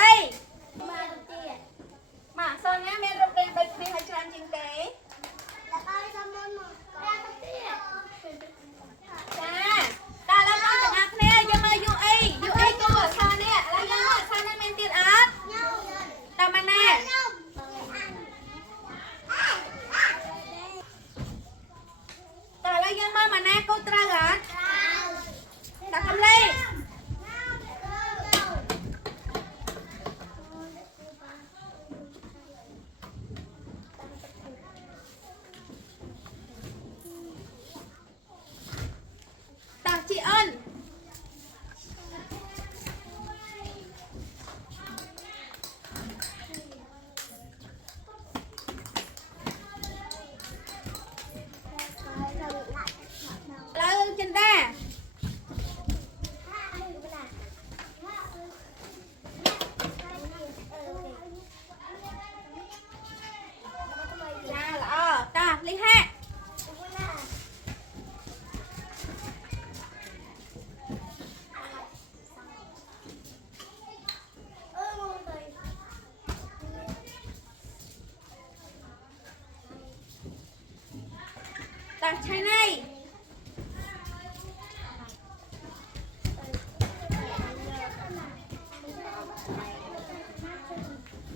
3មកសូនណាមានរូបរាងដូចគ្នាហើយច្រើនជាងគេចាតែឡើយមកទាំងអស់គ្នាយើងមើល UA គឺអក្សរនេះឥឡូវយើងមើលអក្សរនេះមានទៀតអត់តើម៉ាណាតើឥឡូវយើងមើលម៉ាណាគូត្រូវអត់តើកំលេងតាជីអិនលើចិនដាចាល្អតាលីហាតាឆៃណៃ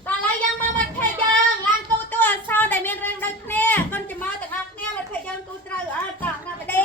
តើឥឡូវយើងមកមិត្តភ័ក្តិយើងឡើងគូតួអក្សរដែលមានរាងដូចគ្នាកូនចំមកទាំងអស់គ្នាមិត្តភ័ក្តិយើងគូត្រូវអត់តោះណាបឌី